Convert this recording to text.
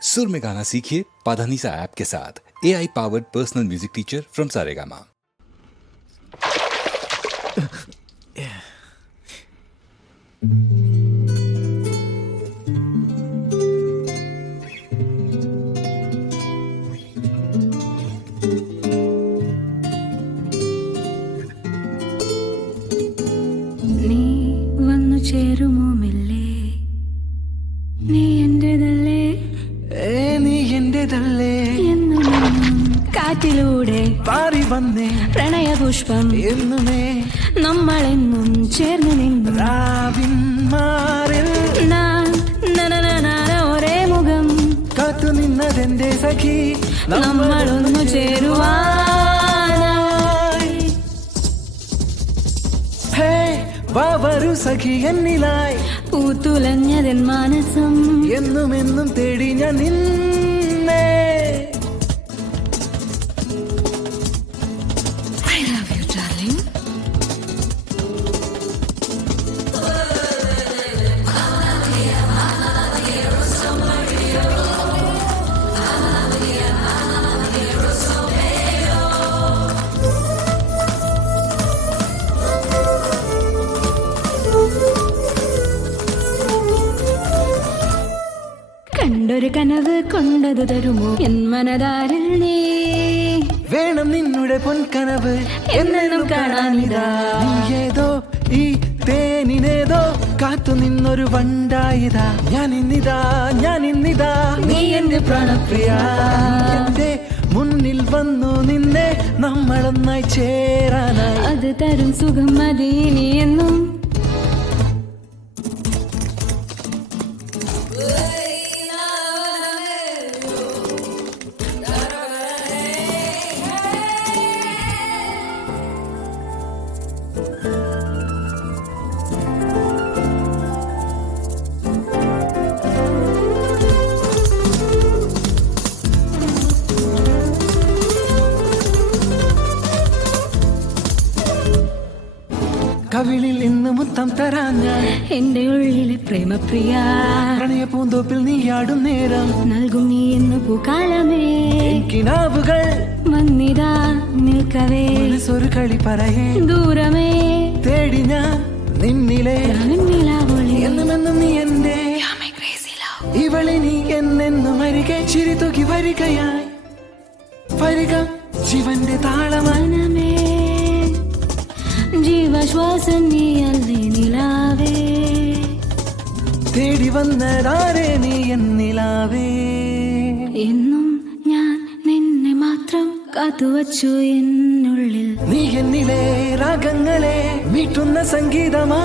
सुर में गाना सीखिए पाधानीसा ऐप के साथ। AI powered personal music teacher from Saregama. നീ വന്നു ചേരുമോ മെല്ലെ, നീ എന്റേതല്ലേ, നീ എന്റേതല്ലേ എന്നും കാറ്റിലൂടെ പാറി വന്നേ പ്രണയപുഷ്പം എന്നുമേ നമ്മളെന്നും ചേർന്ന് നിന്നു രാവിന്മാരിൽ ഒരേ മുഖം കാത്തു നിന്നതെന്റെ സഖി നമ്മളൊന്നു ചേരുവാനായി. ഹേ വാ വരൂ സഖി എന്നിലായി പൂത്തുലഞ്ഞതൻ മാനസം എന്നും എന്നും തേടി ഞാൻ നിന്നേ. I love you, darling. കണ്ടൊരു കനവ് കൊണ്ടതു തരുമോ എൻ മനതാരിൽ നീ, വേണം നിന്നുടെ പൊൻകനവ് എന്നെന്നും കാണാനിതാ. നീ ഏതോ ഈ തേനിനേതോ കാത്തു നിന്നൊരു വണ്ടായിതാ. ഞാൻ ഇന്നിതാ നീ എന്റെ പ്രാണപ്രിയ. എന്റെ മുന്നിൽ വന്നു നിന്നെ നമ്മളൊന്നായി ചേരാനായി. അത് തരും സുഖം മതി നീ എന്നും. കവിളിൽ ഇന്ന് മുത്തം തരാൻ ഞാൻ എന്റെ ഉള്ളിലെ പ്രേമപ്രിയ. പ്രണയ പൂന്തോപ്പിൽ നീയാടും നേരം നൽകും നീ എന്ന് പൂക്കാലമേ. കിനാവുകൾ വന്നിതാ നിൽക്കവേ മനസ്സൊരു കളി പറയേ ദൂരമേ തേടി ഞാൻ നിന്നിലെ നിലാവൊളി. എന്നുമെന്നും നീ എന്റെ ഇവളി നീ എന്നെന്നും അരികെ ചിരി തൂക്കി വരികയായി. വരിക ജീവന്റെ താളമായി മനമേ ജീവശ്വാസം നീയല്ലേ നിലാവേ. തേടി വന്നതാരേ നീ എന്നിലാവേ. എന്നും ഞാൻ നിന്നെ മാത്രം കാത്തുവച്ചു എന്നുള്ളിൽ. നീ എന്നിലെ രാഗങ്ങളെ മീട്ടുന്ന സംഗീതമാ.